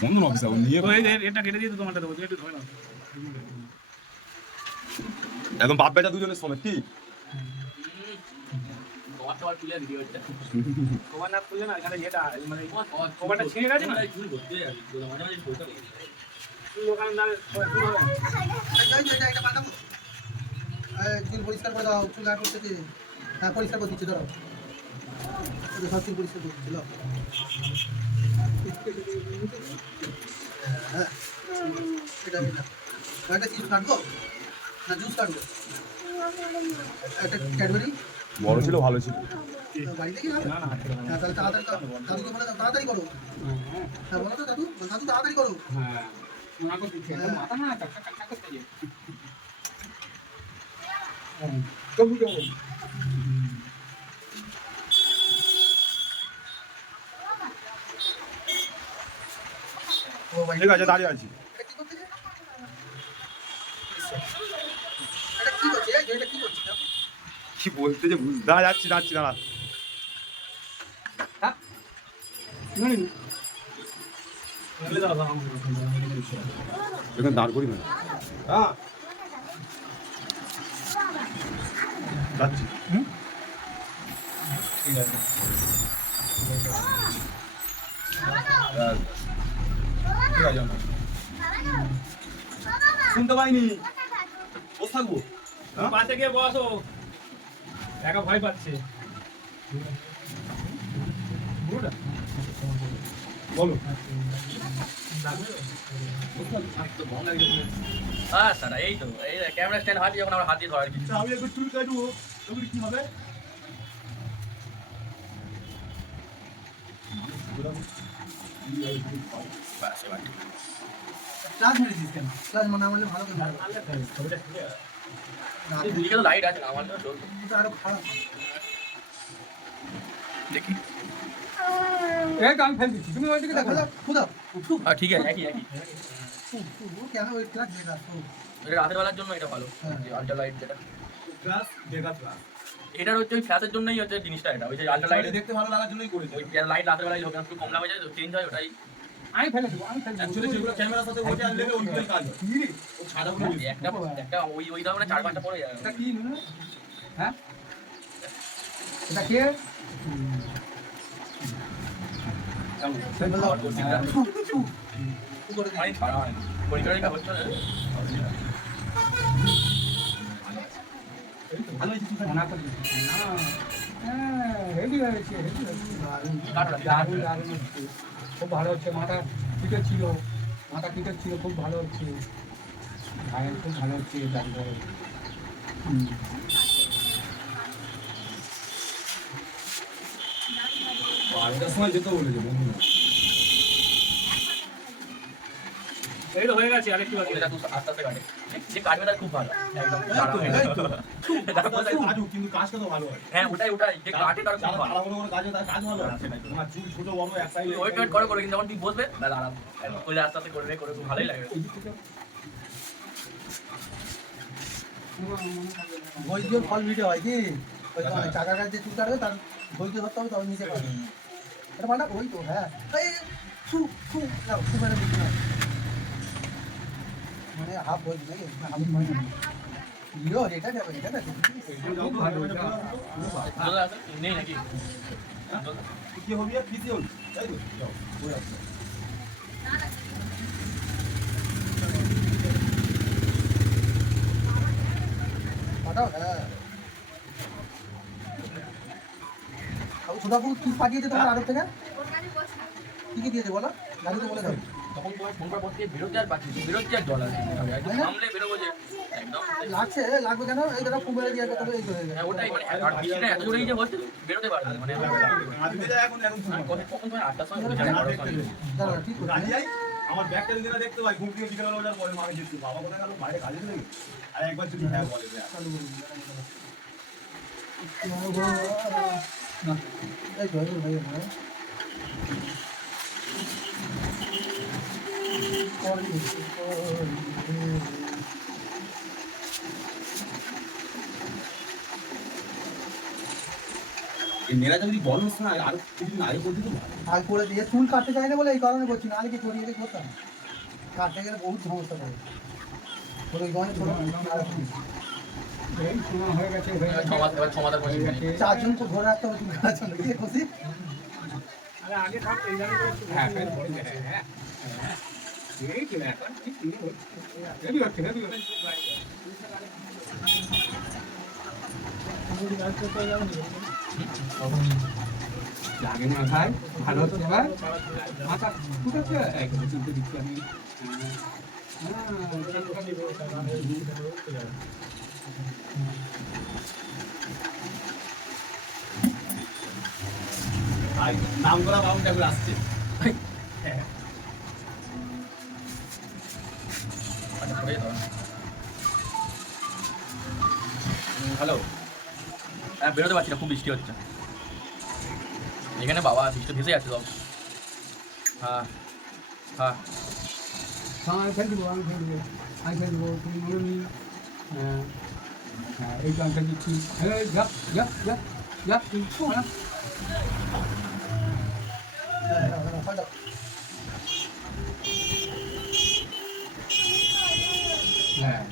বন্ধন officer নিয়ে এটা কেটে দিয়ে তোমারটা দেবো, তুমি একটু ধরে নাও। একদম বাপ বেটা দুজনের সমেত কি কভার না খুললে না এখানে যেটা মানে কভারটা ছিঁড়ে গেছে না, দোকানদার চুল পরিষ্কার করে দাও, চুল গায়ে পড়তেছে। হ্যাঁ পরিষ্কার করে দিচ্ছি, ধরো সব চুল পরিষ্কার করে দিচ্ছিল। হ্যাঁ এটা একটা চিজ কাটবো না জুস কাটবো? একটা ক্যাডবেরি বড় ছিল ভালো ছিল বাড়িতে কি হবে? হ্যাঁ তাহলে তাড়াতাড়ি দাদুকে বলে দাও, তাড়াতাড়ি করো। হ্যাঁ বলো তো দাদু, দাদু তাড়াতাড়ি করো। ঠিক আছে দাঁড়িয়ে আছি এটা কি করছে? এটা কি করছে? কি বলতে যে দাঁড়া যাচ্ছি দাঁড়া এখানে দাঁড় করি না হ্যাঁ যাচ্ছি ঠিক আছে। ঠিক আছে শুনতে পাইনি বসে থাকবো পাশে গিয়ে বসো, একা ভয় পাচ্ছে। বলো হ্যাঁ স্যার এই তো এই ক্যামেরা স্ট্যান্ড হাত দিয়ে যখন আমরা হাত দিয়ে ধরার কিছু আমি একবার চুল কাটবো তখন কি হবে ক্লাস মেরেছিস কেন? ক্লাস মানে আমাদের ভালো করে দুদিকে তো লাইট আছে না আমার তো চলছে এটা আরো খারাপ। দেখি আমি ফেল দিচ্ছি, তুমি ওইদিকে দেখো। খুদাও ঠিক আছে একই কেন ওই ক্লাস বের এটা রাতের বেলার জন্য এটা ভালো আল্ট্রা লাইট যেটা ক্লাস দেখা ক্লাস এটার হচ্ছে ওই ফ্ল্যাশের জন্যই হচ্ছে জিনিসটা এটা ওই যে আল্ট্রা লাইট দেখতে ভালো লাগার জন্যই করেছে ওই লাইট রাতের বেলায় লোক একটু কম লাগা যায় তো চেঞ্জ হয় ওটাই আমি ফেলে দেবো, আমি ফেলে অ্যাকচুয়ালি যেগুলো ক্যামেরার সাথে ওইটা আনলে ওইগুলোই কাজ হয় কি রে ও ছাড়া বলে একটা ওই ধরনের 4-5টা পড়ে যায় এটা কি হ্যাঁ এটা কে? অনেক ছাড়া হয় পরীক্ষার হচ্ছে না ভালো হয়েছে তুই না করবি হেভি হয়েছে, হেভি হয়েছে, দারুণ দারুণ হচ্ছে, খুব ভালো হচ্ছে। মাথা ক্রিকেট ছিল, খুব ভালো হচ্ছে, ভাই খুব ভালো হচ্ছে। তারপরে বারোটার সময় যেতে বলেছে বন্ধু এই তো হয়ে গেছে, আরেকটু বাকি। এটা তুই আস্তে আস্তে কাটে যে কাটবে তার খুব ভালো একদম কিন্তু কাজটা তো ভালো হয় হ্যাঁ ওটাই যে কাটে তার খুব ভালো কাজে তার কাজ ভালো আছে তোমার চুল ছোট বড় এক সাইডে ওয়েট করে কিন্তু যখন তুই বসবে তাহলে আরাম ওই আস্তে আস্তে করে খুব ভালোই লাগবে ধৈর্য ফল ভিডিও হয় কি? ওই চাকার কাছে চুল কাটবে, তার ধৈর্য ধরতে হবে, তবে নিচে কাটবে। এটা মানে ওই তো হ্যাঁ মানে হাফ হয়েছে নাকি? হাফ মানে ইয়ো এটা যাবে, এটা না খুব ভালো। নেই নাকি কি হবে আর বিজি হল তাই তো যাও ওই আছে পাঠাও হ্যাঁ। সুধাপুর কি পাঠিয়েছে তোমার আরো থেকে? কি দিয়েছে বলো, গাড়িতে বলে দাও। তখন তোমার ফোন করার পর থেকে বেরোতে আর পাচ্ছি বেরোচ্ছে আর ডলার একদম সামলে বেরোবো যে একদম লাগবে কেন? এই ধরো কুমিরে দিয়ে কথা এই করে হ্যাঁ ওটাই মানে আর বৃষ্টিটা এত জোরেই যে হচ্ছে বেরোতে পারবে না মানে আজকে যা এখন কখন তোমার 8টার সময় দাঁড়া ঠিক করে গাড়ি যাই আমার ব্যাগটা যদি না দেখতে পাই ঘুম থেকে বিকেল বেলা পরে মাকে যেতে বাবা কোথায় গেল বাইরে কাজে চলে গেছে আর একবার যদি হ্যাঁ বলে চালু করে না এই তো ভাই ভাই এই মেয়েরা যদি বলো না আরো কিছুদিন আগে করে দিতে ভালো। আর করে দিয়ে চুল কাটতে চাই না বলে এই কারণে করছি না, আগে কি করিয়ে রেখে করতাম, কাটতে গেলে বহুত সমস্যা করে ওই গনে ছোট এই সময় হয়ে গেছে, হয়ে গেছে। ছমাসের পর হয়ে গেছে। চারজন তো ধরে রাখতে হবে চুল কাটার জন্য, কি খুশি আরে আগে থাক এই জায়গায় একটু হ্যাঁ, হ্যাঁ, হ্যাঁ, হ্যাঁ। এই তো এখন ঠিক ঠিক হচ্ছে। হেভি হচ্ছে, হেভি হচ্ছে। লাগে না ভাই, ভালো হচ্ছে ভাই। মাথা ঠিক আছে, একদম চিনতে দিচ্ছি আমি। ভাই নাম করা বাউন্ড এগুলো আসছে। হ্যালো, হ্যাঁ বেরোতে পারছি না, খুব বৃষ্টি হচ্ছে এখানে বাবা, বৃষ্টি ভেসে যাচ্ছে সব। হ্যাঁ হ্যাঁ আমি ফেল দিব, তুমি মনে নি। হ্যাঁ, এই তো আমি ফেল দিচ্ছি। হ্যাঁ,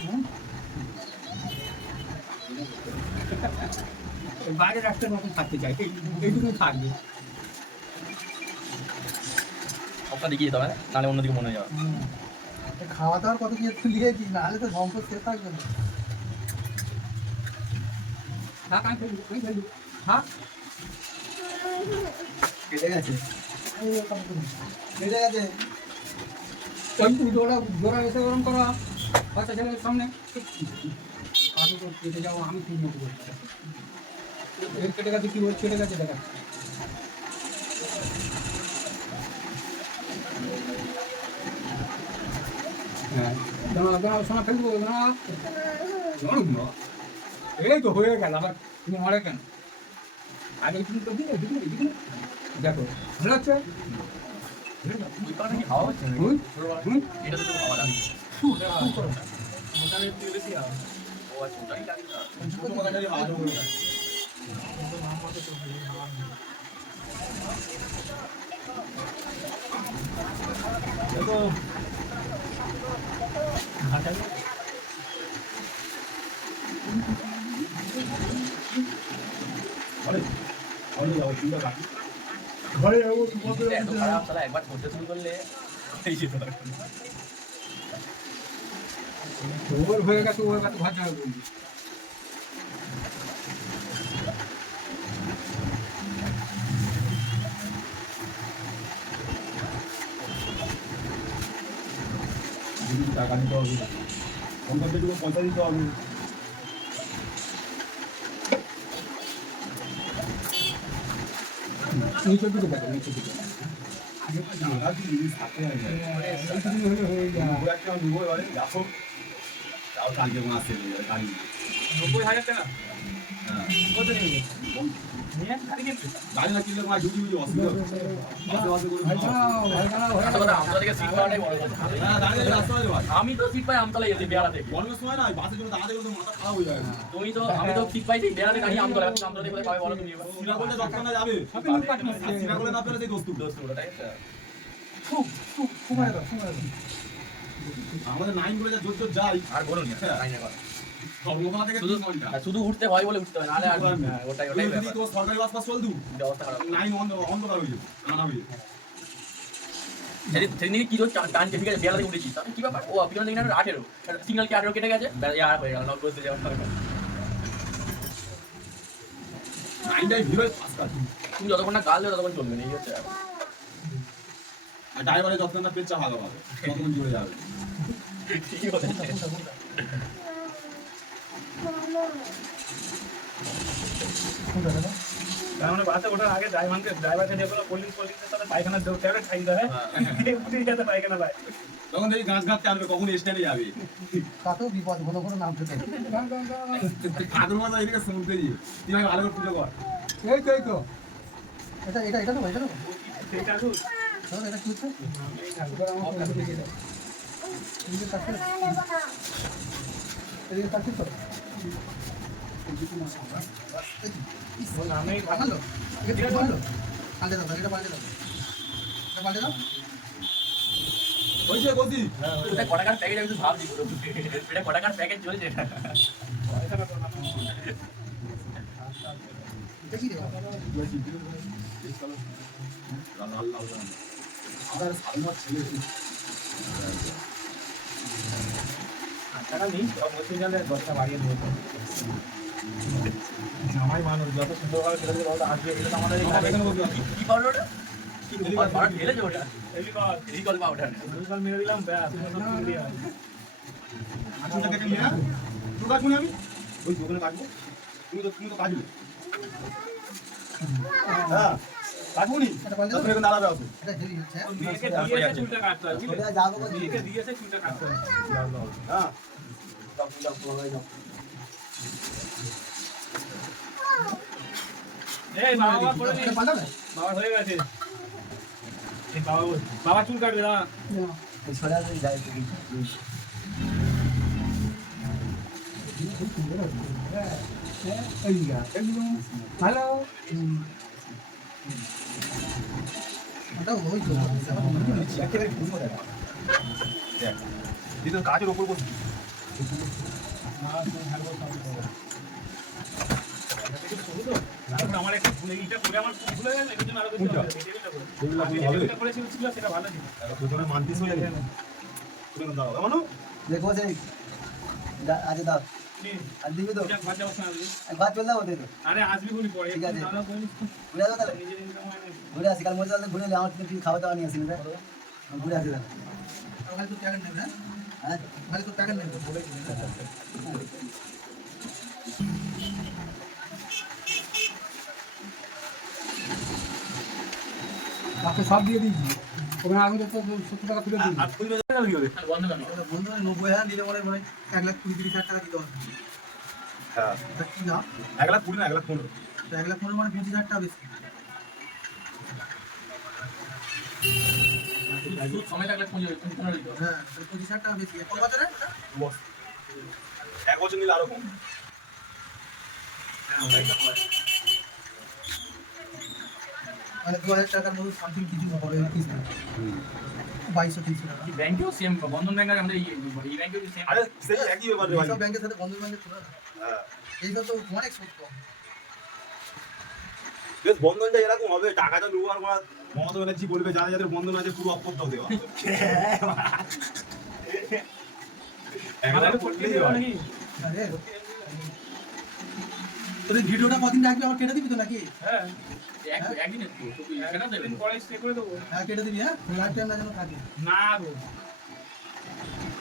বাইরে রাস্তার মতন থাকতে চাই, এইটুকু থাকবে। সবটা দেখিয়ে যেতে হবে, নাহলে অন্যদিকে মনে হয়ে যাবে। খাওয়া দাওয়ার কত কি একটু লিখেছি, নাহলে তো সম্পদ শেষ থাকবে না। থাক, আমি ফেল দিব, থাক। কেটে গেছে, কেটে গেছে। ওই জোড়া এসে ওরম করা বাচ্চা ছেলের সামনে কাটু তো কেটে যাবো, আমি ঠিক মতো করছি। এর কেটে গেছে, কি বলছে কেটে গেছে দেখা। হ্যাঁ, দাঁড়া সোনা ফেলবো, এই তো হয়ে গেল। আবার তুমি মরে কেন? আগে তুমি তো দিলে দেখো ভালো হচ্ছে। ওই পাখাটা কি হাওয়া হচ্ছে নাকি? এটা তো হাওয়া লাগে। মোটামুটি একটু বেশি হবে। ও আচ্ছা, ওটাই লাগে না। ছোট কথাটারই আওয়াজ করে না। দেখো ঘরে ঘরে যাবো চুলটা কাটি। ঘরে যাবো, এত খারাপ শালা, একবার করতে শুরু করলে এই যেতে পারে। ওর হয়ে গেছে, ওর কাছে ভাজা হবে। টাকা দিতে হবে, অন্তত যেটুকু পয়সা দিতে হবে। নিচের দিকে দেখো, নিচের দিকে। আগে তো জায়গা কি জিনিস থাকে না। এইটুকুনি হলে হয়ে যায়। দুপুরে একটা নেবো এবারে দেখো, তাও কালকে কোনো আসছে গাড়ি। 90,000 টাকা হ্যাঁ কত নিয়ে নিয়ে গাড়ি কিনতে গাড়ি না কিনলে আমার ডিউটি বুঝি অসুবিধা হচ্ছে। বাসে বাসে করে ভাই দাঁড়াও, ভাই দাঁড়াও, হয়ে আসল গেল। কথা, আমতলা থেকে সিট পাওয়াটাই বড় কথা। হ্যাঁ দাঁড়িয়ে দাঁড়িয়ে আসতে হবে ভাই। আমি তো সিট পাই আমতলায় গেছি বেড়া থেকে। গরমের সময় না বাসের জন্য দাঁড়াতে গেলে তো মাথা খারাপ হয়ে যায়। তুমি তো, আমি তো সিট পাইছি বেড়া থেকে, আমি আমতলা, আমতলা থেকে কোথায় পাবে বলো তুমি এবার? সিনা করলে যতক্ষণ না যাবে, সবই লোক কাটে মারছে। আর সিনা করলে না পেলে সেই দোস্ত। ওটাই তো। সময় দাও, সময় দাও। আমাদের 9 বলে যা জোর জোর যাই, আর বলুন না, তাই না কথা। ধর্মতলা থেকে শুধু 3 ঘন্টা। শুধু উঠতে হয় বলে উঠতে হয়, নাহলে আর ওটাই তুমি যদি ব্যাপার। তোমার সরকারি বাস পাস চলতু, ব্যবস্থা খারাপ। 9 অন্ধকার হয়ে যেত, আনা হয়ে যেত। সেদিন কি তো টানছে, ঠিক আছে বেড়া থেকে উঠেছি, তাহলে কি ব্যাপার? ও পিছন থেকে 18, সিগন্যাল কি 18 কেটে গেছে, আর হয়ে গেল, নক বসতে যাওয়া। 9টায় ভিড় হয় পাঁচটা। তুমি যতক্ষণ না গাল দেবে ততক্ষণ চলবে না, এই হচ্ছে ব্যাপার। আর ড্রাইভারে যতক্ষণ না পেচ্ছা ভালো পাবে, ততক্ষণ জুড়ে যাবে। ঠিকই বলেছে। তার মানে বাসে ওঠার আগে ড্রাইভারকে দিয়ে বলো পুলিশের সাথে পায়খানা দেও, ট্যাবলেট খাই দেয়, উঠে যাতে পায়খানা পায়। তখন দেখি গাছ গাছতে আনবে, কখন স্ট্যান্ডে যাবে। তাতেও বিপদ, ঘন ঘন নাম পেতে কাদুর মাথা এদিকে সমুদ্রে দিয়ে তুই ভাই ভালো করে পুজো কর। এই তো, এই তো। এটা এটা এটা নেবো, এটা নেবো, সেটা তো এটা কি হচ্ছে? এবার আমার ফোন করে দিয়ে দাও। এদিকে তাকিয়ে, এদিকে তাকিয়ে তো। এই যে তোমার সামনে ইস ওর নামেই ভালো এটা ভালো পাল্টে দাও এটা পাল্টে দাও এটা পাল্টে দাও হয়েছে বলছি এটা কটাকার প্যাকেজ আমি তো ভাবছি এটা কটাকার প্যাকেজ চলছে এটা কি রে লাল লাল আদার সালমার ছেলে টাকা নেই বলতে গেলে 10টা বাড়িয়ে দেবো জামাই মানুষ যত সুন্দরভাবে খেলেছে বলতে আসবে এটা তো আমাদের এখানে কি পাউডার ওটা কি পাউডার ঢেলেছে ওটা এলিকল রিকল পাউডার এলিকল মেরে দিলাম ব্যাস আচ্ছা কেটে নিয়ে তুই কাজ শুনি আমি ওই দোকানে কাটবো তুমি তো কাটবে হ্যাঁ কাটবুনি এটা পাল্টে দাও তুমি এখন দাঁড়াবে আসো এটা হেভি হচ্ছে হ্যাঁ? মেয়েকে দিয়েছে চুলটা কাটতে হবে এটা যাবো কোথায়? মেয়েকে দিয়েছে চুলটা কাটতে হবে হ্যাঁ এই বাবা করে নি এটা পাল্টাবে বাবা হয়ে গেছে এই বাবা চুল কাটবে না ছড়া যায় হ্যালো ওটা ওই তো একেবারে ঘুমো দেখা দেখ তুই তো কাজের ওপর বসবি আমার একটা ভুলে এটা করে আমার ভুলে গেছে এই জন্য আরো বেশি কোনটা? টেবিলটা করেছি ছিল সেটা ভালো ছিল দুজনে মানতিস হয়ে গেছে তুমি দাও এমনও দেখো যে আজ দাও কি আর দিবি তো এটা বাচ্চা বসে আসবি ভাত চল দাও ওদের আরে আসবি বলি পরে ঠিক আছে। দাদা বলি ঘুরে আসো তাহলে নিজের ইনকাম হয় না ঘুরে আসি কাল মজা ঘুরে আমার কিছু খাওয়া দাওয়া নিয়ে আসি না ঘুরে আসি তাহলে ভাই তো টাকা নেবে হ্যাঁ ভাই তো টাকা নেবে আপনি সব দিয়ে দিয়েছি ওখানে আগুন তো 70 টাকা ফিরে দিই আর তুই বেজার কি হবে বন্ধ কেন বন্ধু 90,000 দিলে মনে হয় 1,20,000 টাকা দিতে হবে হ্যাঁ তা কি না 1,20,000 না 1,15,000 1,15,000 মানে 25,000 টাকা বেশি সময় থাকলে ফোন দিতে হবে হ্যাঁ 25,000 টাকা বেশি কত বছরে বস এক বছর নিলে আরো কম মানে 2,000 টাকার মতো সামথিং কিছু হবে 22-23 টাকা ব্যাংকেও সেম বন্ধন ব্যাংক আর আমাদের এই ব্যাংকেও সেম আরে সেই একই ব্যাপার রে ভাই এইসব ব্যাংকের সাথে বন্ধন ব্যাংকের তুলনা হ্যাঁ এইসব তো অনেক সুদ কম বেশ বন্ধনটা এরকম হবে টাকাটা নেওয়ার পর মমতা ব্যানার্জি বলবে যারা যাদের বন্ধন আছে পুরো অফ করতে হবে আমাদের করতে দিও নাকি আরে তোর এই ভিডিওটা কদিন রাখলে আমার কেটে দিবি তো নাকি হ্যাঁ একদিনে তো কেন দেবে একদিন পরে স্টে করে দেবো হ্যাঁ কেটে দিবি হ্যাঁ লাইফ টাইম না যেন থাকে না গো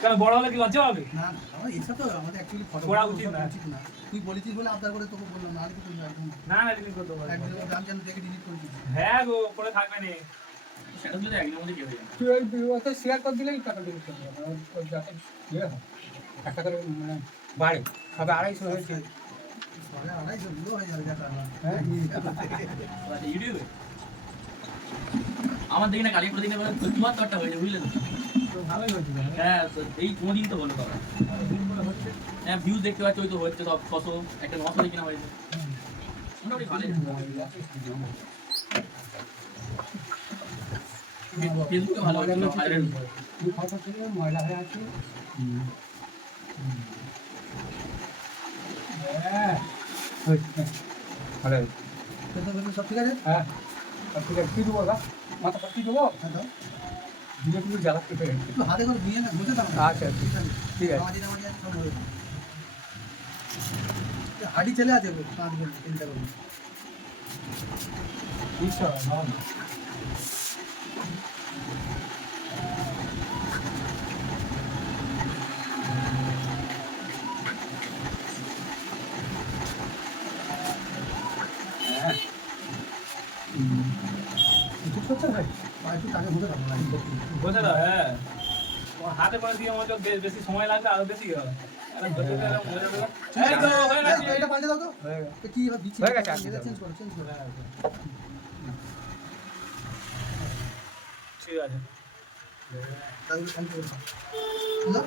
কেন বড় হলে কি লজ্জা হবে না আমার এইসব তো আমাদের অ্যাকচুয়ালি ফটো করা উচিত না। না তুই বলেছিস বলে আবদার করে তোকে বললাম না আগে তো তুই একদম না না ডিলিট করতে পারবো একদিন আমি যেন দেখে ডিলিট করেছিস হ্যাঁ গো পরে থাকবে না সেটা যদি একদিনের মধ্যে কি হয়ে যাবে তুই ওই ওকে শেয়ার করে দিলেই টাকা দিবি ওই যাতে ইয়ে হয় একটা করে মানে বাড়ে হবে 250 হয়েছে সরে 250 পুরো হয়ে যাবে টাকা হ্যাঁ আচ্ছা ইউটিউবে আমার দেখি না কালী প্রতিদিন তোমার তো একটা হয়েছে বুঝলেন তো ভালোই হয়েছে হ্যাঁ তো এই কোনদিন তো হলো বাবা হ্যাঁ ভিউজ দেখতে পাচ্ছ ওই তো হচ্ছে সব 600 একটা 900 কিনা হয়েছে মোটামুটি ভালোই ফেসবুকে ভালো ভাইরাল ফটো ছিল ময়লা হয়ে আছে হ্যাঁ ভালো তো সব ঠিক আছে হ্যাঁ ঠিক আছে কি দেবো দাদা মাথা পাতি দেবো হ্যাঁ দাও দিলে তুমি জ্বালা কেটে গেছে একটু হাতে করে নিয়ে না বুঝে দাও আচ্ছা ঠিক আছে আমাদের সব হবে হাড়ি চলে আছে কাজ করে চিন্তা করুন ঈশ্বর ভালো কিছু করতে ভাই একটু টাকা বুঝে দাও না বোঝা দাও হ্যাঁ তোমার হাতে করে দিয়ে আমার তো বেশি সময় লাগবে আরো বেশি হবে এই তো হয়ে গেছে এটা পাল্টে দাও তো হয়ে গেছে তো কি এবার দিচ্ছি হয়ে গেছে, এটা চেঞ্জ করো ঠিক আছে তাহলে ফোন করে দাও